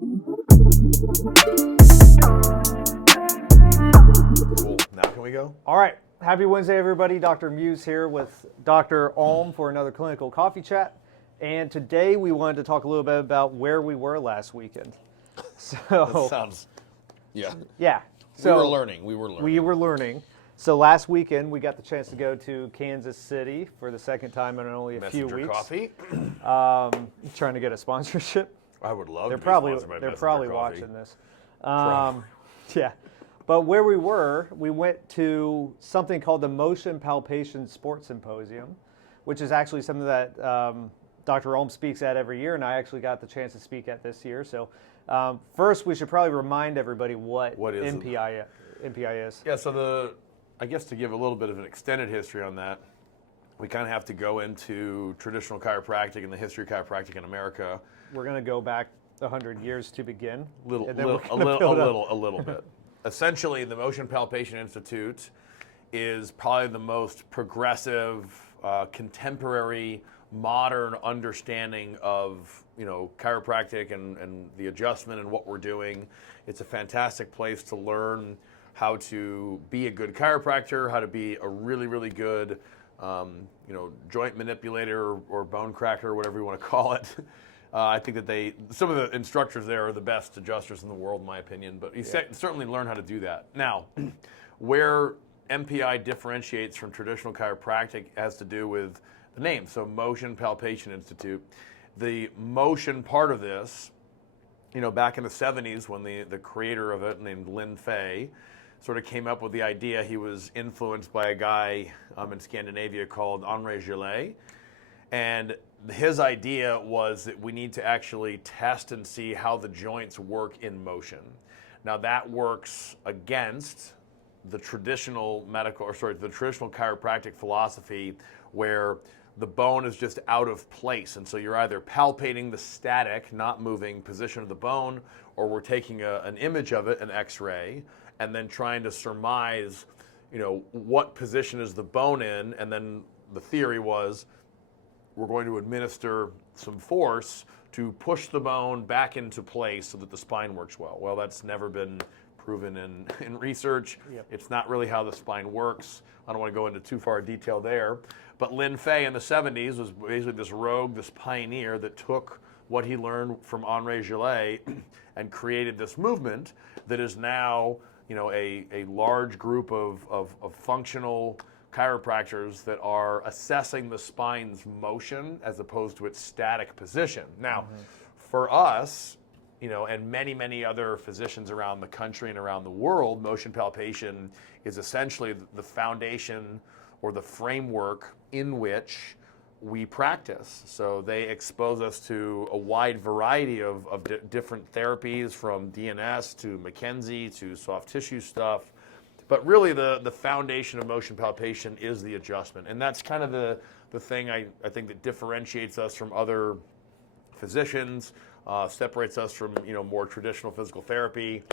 Cool. Now can we go? All right. Happy Wednesday, everybody. Dr. Muse here with Dr. Alm for another clinical coffee chat. And today we wanted to talk a little bit about where we were last weekend. So That sounds, yeah. yeah. So We were learning. So last weekend we got the chance to go to Kansas City for the second time in only a few weeks. Coffee. Trying to get a sponsorship. I would love They're to be probably sponsored by they're Messenger probably Coffee. watching this. Yeah. But where we were, we went to something called the Motion Palpation Sports Symposium, which is actually something that Dr. Olm speaks at every year, and I actually got the chance to speak at this year. So first, we should probably remind everybody what is MPI is. Yeah, so I guess to give a little bit of an extended history on that, we kind of have to go into traditional chiropractic and the history of chiropractic in America. We're going to go back 100 years to begin. A little bit. Essentially, the Motion Palpation Institute is probably the most progressive, contemporary, modern understanding of chiropractic and the adjustment and what we're doing. It's a fantastic place to learn how to be a good chiropractor, how to be a really, really good joint manipulator or bone cracker, whatever you want to call it. I think that some of the instructors there are the best adjusters in the world, in my opinion, but you certainly learn how to do that. Now, where MPI differentiates from traditional chiropractic has to do with the name, so Motion Palpation Institute. The motion part of this, back in the 70s when the creator of it, named Lin Fei, sort of came up with the idea. He was influenced by a guy in Scandinavia called Henri Gillet, and his idea was that we need to actually test and see how the joints work in motion. Now that works against the traditional the traditional chiropractic philosophy where the bone is just out of place. And so you're either palpating the static, not moving position of the bone, or we're taking an image of it, an X-ray, and then trying to surmise, what position is the bone in. And then the theory was, we're going to administer some force to push the bone back into place so that the spine works well. Well, that's never been proven in research. Yep. It's not really how the spine works. I don't want to go into too far detail there. But Lin Fei in the 70s was basically this pioneer that took what he learned from Henri Gillet and created this movement that is now, a large group of functional chiropractors that are assessing the spine's motion as opposed to its static position. Now, for us, and many, many other physicians around the country and around the world, motion palpation is essentially the foundation or the framework in which we practice. So they expose us to a wide variety of different therapies, from DNS to McKenzie to soft tissue stuff. But really the foundation of motion palpation is the adjustment. And that's kind of the thing I think that differentiates us from other physicians, separates us from more traditional physical therapy,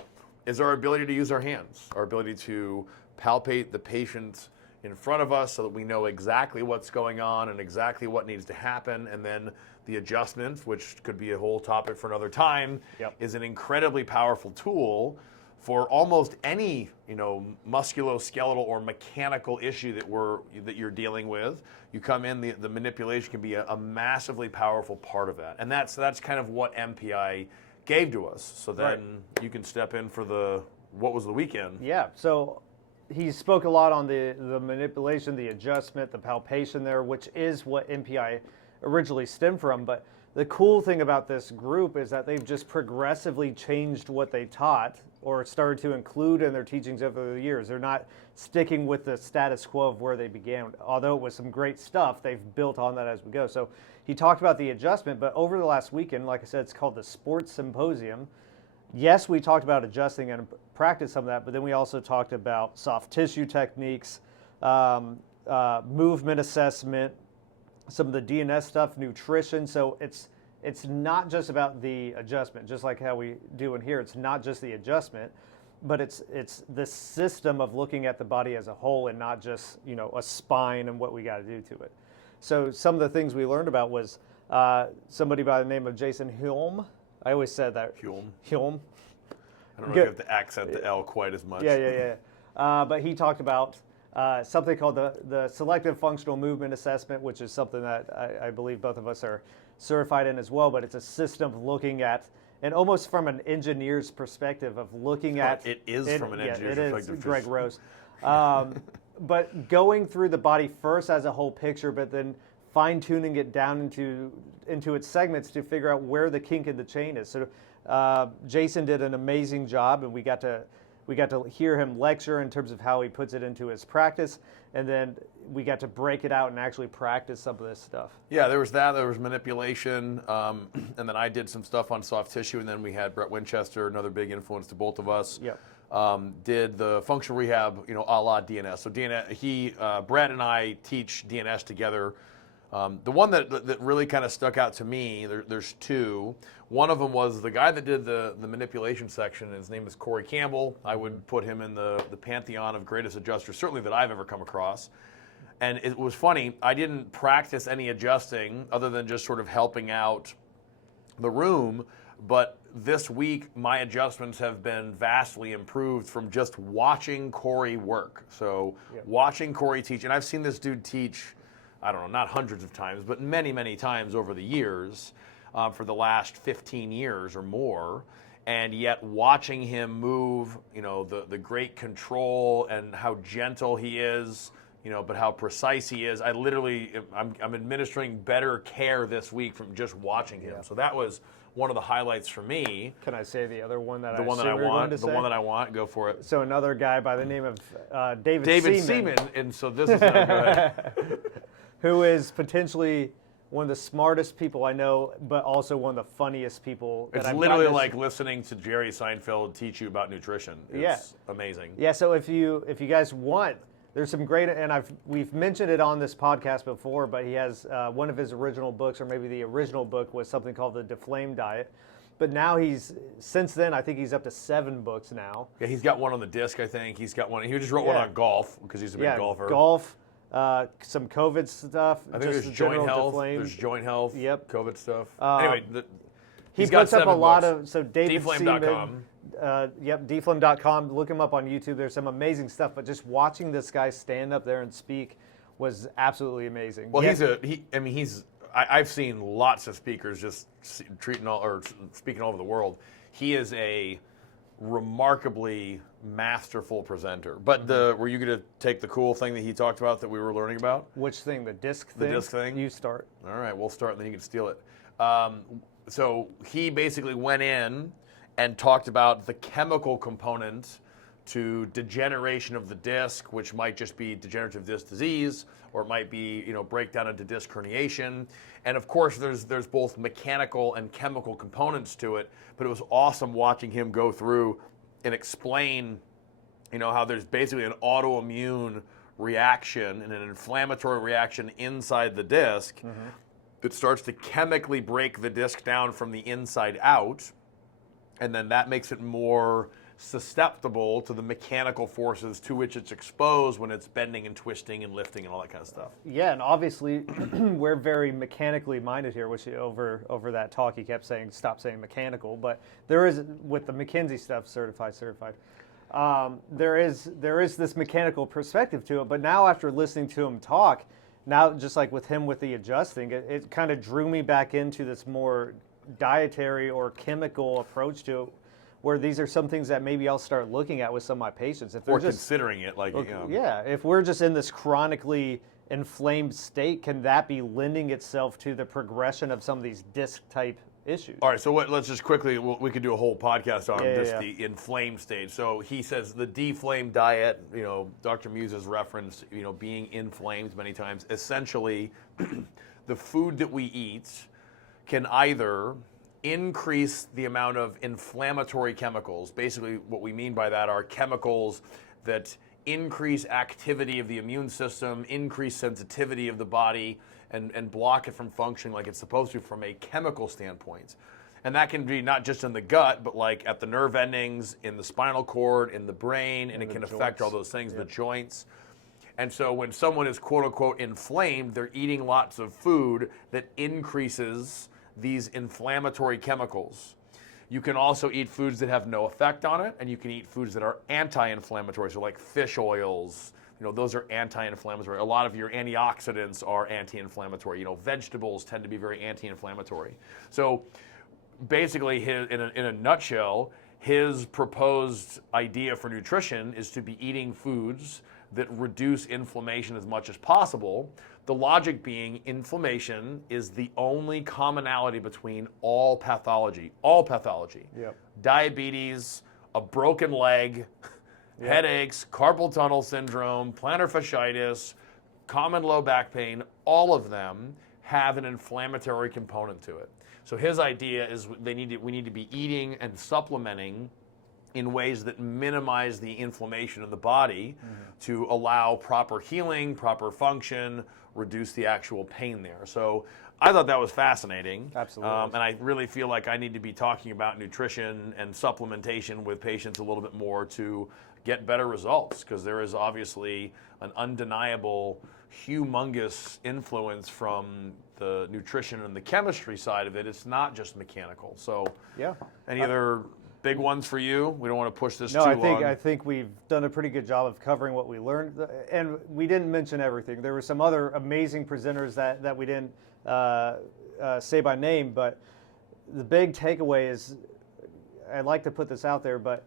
is our ability to use our hands, our ability to palpate the patient in front of us so that we know exactly what's going on and exactly what needs to happen. And then the adjustment, which could be a whole topic for another time, is an incredibly powerful tool for almost any, musculoskeletal or mechanical issue that you're dealing with. You come in, the manipulation can be a massively powerful part of that. And that's kind of what MPI gave to us. So then you can step in for what was the weekend? Yeah, so he spoke a lot on the manipulation, the adjustment, the palpation there, which is what MPI originally stemmed from. But the cool thing about this group is that they've just progressively changed what they taught or started to include in their teachings over the years. They're not sticking with the status quo of where they began. Although it was some great stuff, they've built on that as we go. So he talked about the adjustment, but over the last weekend, like I said, it's called the Sports Symposium. Yes, we talked about adjusting and practice some of that, but then we also talked about soft tissue techniques, movement assessment, some of the DNS stuff, nutrition. So it's not just about the adjustment, just like how we do in here. It's not just the adjustment, but it's the system of looking at the body as a whole and not just a spine and what we got to do to it. So some of the things we learned about was somebody by the name of Jason Hilm. I always said that. Hulme. Hulme. I don't know if you have to accent the L quite as much. Yeah. But he talked about something called the Selective Functional Movement Assessment, which is something that I believe both of us are certified in as well, but it's a system of looking at, and almost from an engineer's perspective of looking at... It is from an engineer's perspective. It is, Greg Rose. But going through the body first as a whole picture, but then fine-tuning it down into its segments to figure out where the kink in the chain is. So Jason did an amazing job, and we got to hear him lecture in terms of how he puts it into his practice, and then we got to break it out and actually practice some of this stuff. Yeah, there was that. There was manipulation, and then I did some stuff on soft tissue, and then we had Brett Winchester, another big influence to both of us. Yep. Did the functional rehab, a la DNS. So DNS, Brett and I teach DNS together. The one that really kind of stuck out to me, there's two. One of them was the guy that did the manipulation section. His name is Corey Campbell. I would put him in the pantheon of greatest adjusters, certainly that I've ever come across. And it was funny, I didn't practice any adjusting other than just sort of helping out the room. But this week, my adjustments have been vastly improved from just watching Corey work. So watching Corey teach, and I've seen this dude teach, I don't know, not hundreds of times, but many, many times over the years, for the last 15 years or more. And yet watching him move, the great control and how gentle he is, but how precise he is. I'm administering better care this week from just watching him. So that was one of the highlights for me. Can I say the other one that the one that I want? Go for it. So another guy by the name of David Seaman. And so this is not good. Who is potentially one of the smartest people I know, but also one of the funniest people. It's literally like listening to Jerry Seinfeld teach you about nutrition. It's amazing. Yeah. So if you guys want, there's some great, and we've mentioned it on this podcast before, but he has one of his original books, or maybe the original book was something called the Deflame Diet. But now since then, I think he's up to 7 books now. Yeah, he's got one on the disc, I think. He's got one. He just wrote one on golf because he's a big golfer. Golf. Some COVID stuff. I think there's joint health. There's joint health. Yep. COVID stuff. Anyway, he puts up a lot of David Deflame.com. Seaman. Deflame.com. Look him up on YouTube. There's some amazing stuff. But just watching this guy stand up there and speak was absolutely amazing. Well, I've seen lots of speakers just speaking all over the world. He is a remarkably masterful presenter. But were you going to take the cool thing that he talked about that we were learning about? Which thing? The disc thing? The disc thing? You start. All right, we'll start and then you can steal it. So he basically went in and talked about the chemical component to degeneration of the disc, which might just be degenerative disc disease, or it might be, breakdown into disc herniation. And of course, there's both mechanical and chemical components to it, but it was awesome watching him go through and explain, how there's basically an autoimmune reaction and an inflammatory reaction inside the disc that starts to chemically break the disc down from the inside out, and then that makes it more susceptible to the mechanical forces to which it's exposed when it's bending and twisting and lifting and all that kind of stuff. Yeah, and obviously we're very mechanically minded here, which over that talk he kept saying, stop saying mechanical, but there is, with the McKinsey stuff, certified. There is this mechanical perspective to it, but now after listening to him talk, now just like with him with the adjusting, it kind of drew me back into this more dietary or chemical approach to it, where these are some things that maybe I'll start looking at with some of my patients. If they're considering it, Yeah, if we're just in this chronically inflamed state, can that be lending itself to the progression of some of these disc-type issues? All right, so let's just quickly, we could do a whole podcast on the inflamed stage. So he says the Deflame diet, Dr. Muse has referenced, being inflamed many times. Essentially, the food that we eat can either increase the amount of inflammatory chemicals. Basically, what we mean by that are chemicals that increase activity of the immune system, increase sensitivity of the body, and block it from functioning like it's supposed to from a chemical standpoint. And that can be not just in the gut, but like at the nerve endings, in the spinal cord, in the brain, and it can affect all those things, the joints. And so when someone is quote unquote inflamed, they're eating lots of food that increases these inflammatory chemicals. You can also eat foods that have no effect on it, and you can eat foods that are anti-inflammatory, so like fish oils. Those are anti-inflammatory. A lot of your antioxidants are anti-inflammatory. Vegetables tend to be very anti-inflammatory. So basically, in a nutshell, his proposed idea for nutrition is to be eating foods that reduce inflammation as much as possible. The logic being, inflammation is the only commonality between all pathology. All pathology. Yep. Diabetes, a broken leg, headaches, carpal tunnel syndrome, plantar fasciitis, common low back pain, all of them have an inflammatory component to it. So his idea is we need to be eating and supplementing in ways that minimize the inflammation in the body to allow proper healing, proper function, reduce the actual pain there. So I thought that was fascinating. Absolutely. And I really feel like I need to be talking about nutrition and supplementation with patients a little bit more to get better results, because there is obviously an undeniable, humongous influence from the nutrition and the chemistry side of it. It's not just mechanical. So any other big ones for you? We don't want to push this too long. I think we've done a pretty good job of covering what we learned, and we didn't mention everything. There were some other amazing presenters that we didn't say by name, but the big takeaway is, I'd like to put this out there, but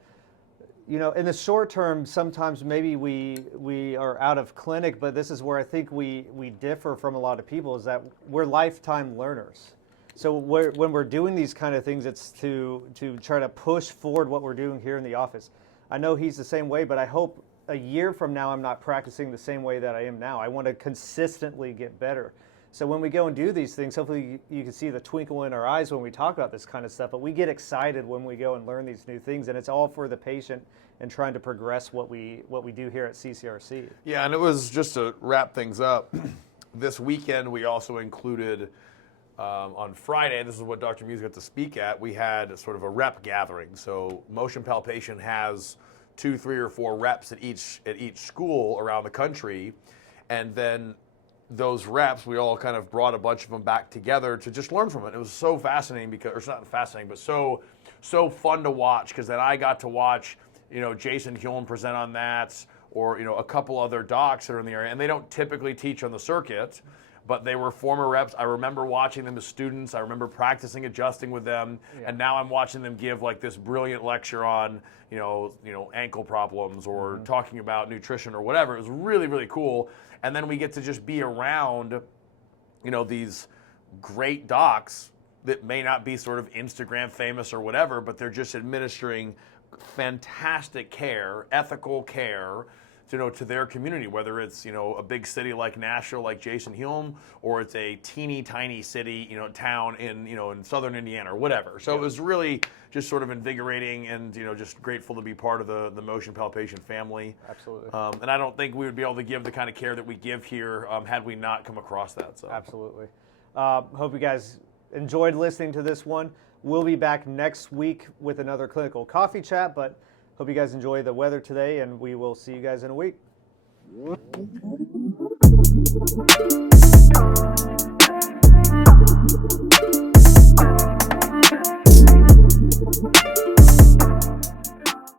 in the short term, sometimes maybe we are out of clinic, but this is where I think we differ from a lot of people, is that we're lifetime learners. So when we're doing these kind of things, it's to try to push forward what we're doing here in the office. I know he's the same way, but I hope a year from now I'm not practicing the same way that I am now. I want to consistently get better. So when we go and do these things, hopefully you can see the twinkle in our eyes when we talk about this kind of stuff, but we get excited when we go and learn these new things, and it's all for the patient and trying to progress what we do here at CCRC. Yeah, and it was just to wrap things up. This weekend we also included, on Friday, this is what Dr. Muse got to speak at, we had sort of a rep gathering. So Motion Palpation has 2, 3, or 4 reps at each school around the country, and then those reps, we all kind of brought a bunch of them back together to just learn from it. It was so fascinating, because, or it's not fascinating, but so fun to watch, because then I got to watch, Jason Hulme present on that, or, a couple other docs that are in the area, and they don't typically teach on the circuit, but they were former reps. I remember watching them as students. I remember practicing adjusting with them, and now I'm watching them give like this brilliant lecture on, ankle problems, or talking about nutrition or whatever. It was really, really cool. And then we get to just be around, these great docs that may not be sort of Instagram famous or whatever, but they're just administering fantastic care, ethical care, to their community, whether it's, a big city like Nashville, like Jason Hulme, or it's a teeny tiny city, town in, in southern Indiana or whatever. So it was really just sort of invigorating, and, just grateful to be part of the Motion Palpation family. Absolutely. And I don't think we would be able to give the kind of care that we give here had we not come across that. So. Absolutely. Hope you guys enjoyed listening to this one. We'll be back next week with another clinical coffee chat, but hope you guys enjoy the weather today, and we will see you guys in a week.